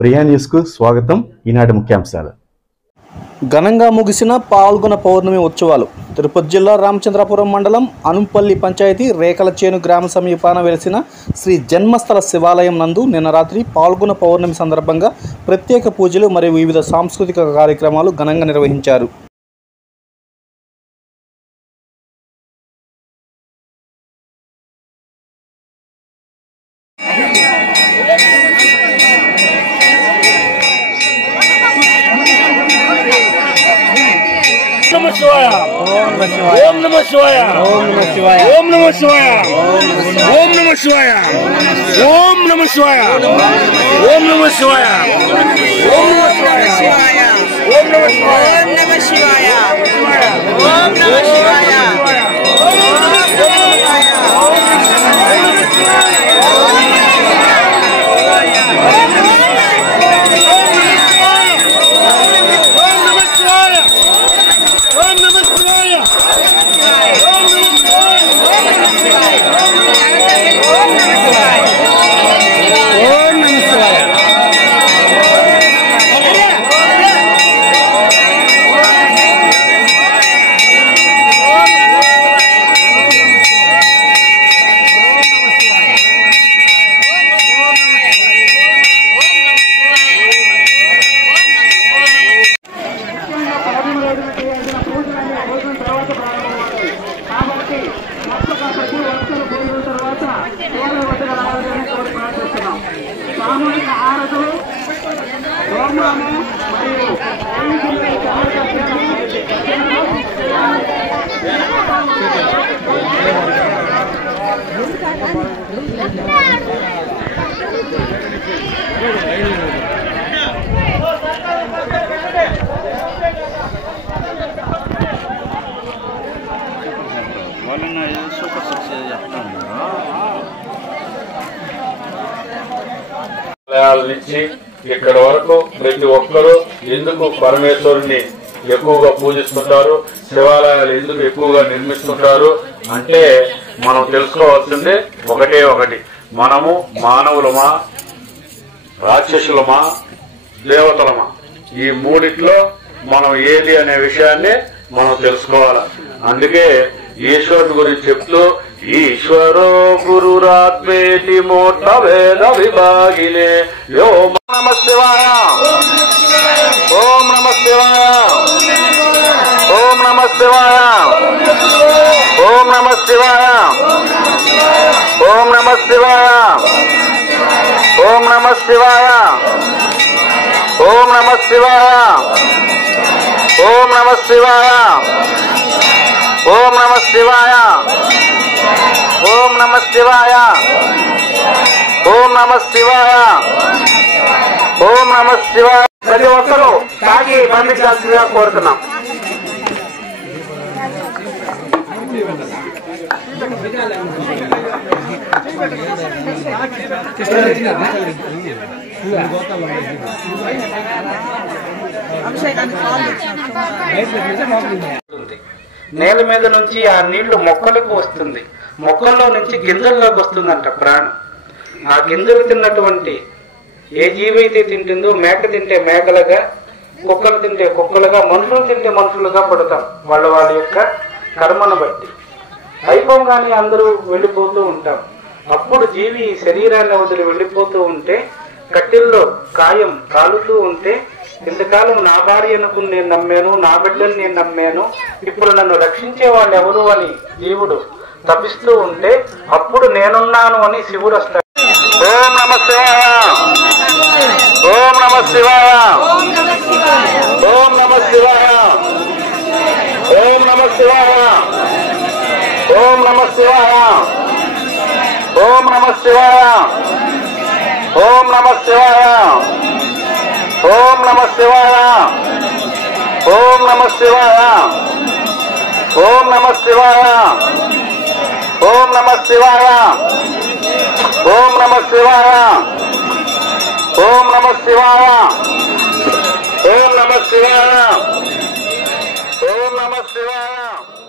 ప్రియా న్యూస్కు స్వాగతం. ఈనాటి ముఖ్యాంశాలు. ఘనంగా ముగిసిన పాల్గొన పౌర్ణమి ఉత్సవాలు. తిరుపతి జిల్లా రామచంద్రపురం మండలం అనుంపల్లి పంచాయతీ రేకలచేను గ్రామ సమీపాన వెలిసిన శ్రీ జన్మస్థల శివాలయం నందు నిన్న రాత్రి పాల్గొన పౌర్ణమి సందర్భంగా ప్రత్యేక పూజలు మరియు వివిధ సాంస్కృతిక కార్యక్రమాలు ఘనంగా నిర్వహించారు. नमः शिवाय ओम नमः शिवाय ओम नमः शिवाय ओम नमः शिवाय ओम नमः शिवाय ओम नमः शिवाय ओम नमः शिवाय ओम नमः शिवाय ओम नमः शिवाय ओम नमः शिवाय ओम नमः शिवाय సామూహిక ఆరాధనలు హోమాలు మరియు సూపర్ సక్సెస్ చెప్తాను నుంచి ఇక్కడ వరకు ప్రతి ఒక్కరూ ఎందుకు పరమేశ్వరుని ఎక్కువగా పూజిస్తుంటారు, శివాలయాలు ఎందుకు ఎక్కువగా నిర్మిస్తుంటారు అంటే మనం తెలుసుకోవాల్సిందే ఒకటి, మనము మానవులమా, రాక్షసులమా, దేవతలమా, ఈ మూడిట్లో మనం ఏది అనే విషయాన్ని మనం తెలుసుకోవాలి. అందుకే ఈశ్వరుడు గురించి చెప్తూ ఈశ్వరో గురురాత్మేతి మోట వేద విభాగినే యో నమః శివాయ ఓం నమః శివాయ ఓం నమః శివాయ ఓం నమః శివాయ ఓం నమః శివాయ ఓం నమః శివాయ ఓం నమః శివాయ ఓం నమః శివాయ ఓం నమః శివాయ ఓం నమః శివాయ ఓం నమః శివాయ ఓం నమః శివాయ. ప్రతి ఒక్కరూ తాగి పంపించాల్సిందిగా కోరుతున్నాం. నేల మీద నుంచి ఆ నీళ్లు మొక్కలకు వస్తుంది, మొక్కల్లో నుంచి గింజల్లోకి వస్తుందంట ప్రాణం. ఆ గింజలు తిన్నటువంటి ఏ జీవి అయితే తింటుందో, మేక తింటే మేకలుగా, కుక్కలు తింటే కుక్కలుగా, మనుషులు తింటే మనుషులుగా పడతాం వాళ్ళ యొక్క కర్మను బట్టి. అయిపోగానే అందరూ వెళ్ళిపోతూ ఉంటాం. అప్పుడు జీవి శరీరాన్ని వదిలి వెళ్ళిపోతూ ఉంటే కట్టెల్లో కాయం కాలుతూ ఉంటే ఇంతకాలం నా భార్యను నేను నమ్మాను, నా బిడ్డను నేను నమ్మాను, ఇప్పుడు నన్ను రక్షించే వాళ్ళు ఎవరు అని జీవుడు తపిస్తూ ఉంటే అప్పుడు నేనున్నాను అని శివుడు వస్తాడు. ఓం నమః శివాయ ఓం నమః శివాయ ఓం నమః శివాయ ఓం నమః శివాయ ఓం నమః శివాయ ఓం నమః శివాయ ఓం నమః శివాయ ఓం నమః శివాయ ఓం నమః శివాయ ఓం నమః శివాయ ఓం నమః శివాయ ఓం నమః శివాయ ఓం నమః శివాయ ఓం నమః శివాయ ఓం నమః శివాయ.